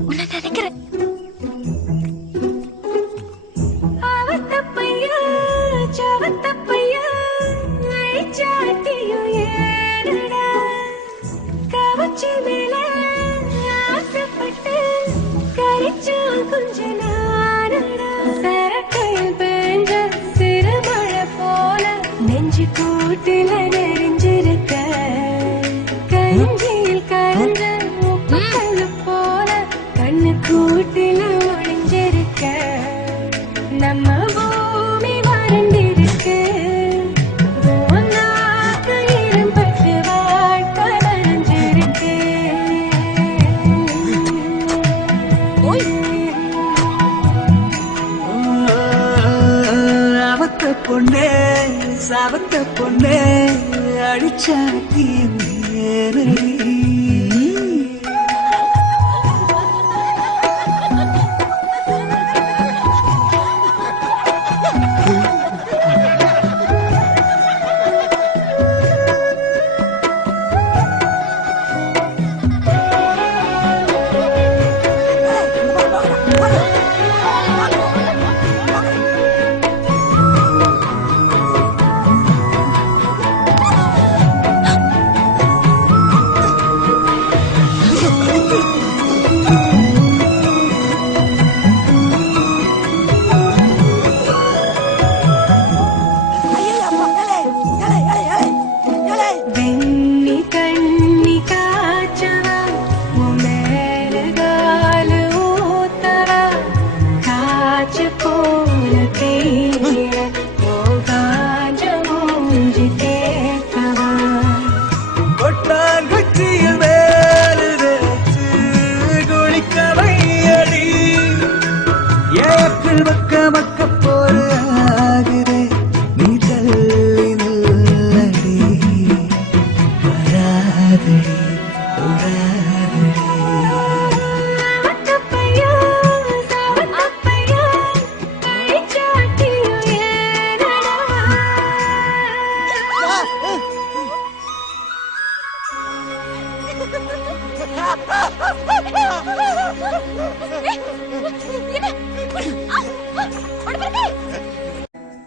உன்னை நினைக்கிறேன். பொண்ணே சாவத்த பொண்ணே அடிச்சாத்தி நேரடி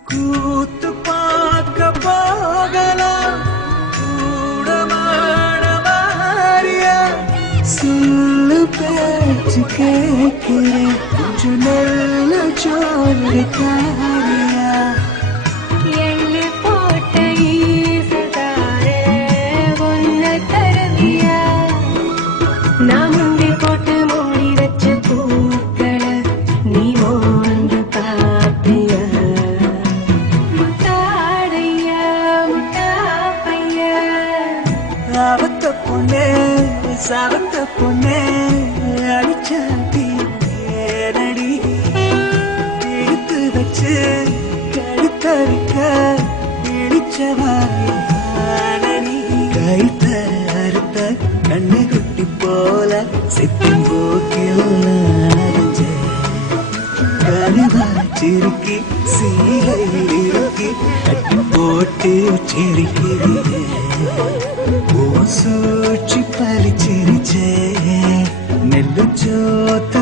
கூத்து பார்க்க போகலாம் கூடமான மாறியா சொல்லு பேச்சு கேட்கிறேன் கொஞ்சம் நல்ல ஜோடி காரியா சாவத்த பொண்ணே அடிச்சாட்டி நேரடி எடுத்து வச்சு கழுத்தறுக்க பிடிச்சவாணி கைத்த அறுத்த கண்ணு குட்டி போல சித்தின் போக்கில் அரைஞ்ச கருவா சிரிக்கி சீலையில் இருக்கி கட்டி போட்டு சிரிக்கிறேன் சூழ்ச்சி பறிச்சிருச்சே நெல்லு சோத்த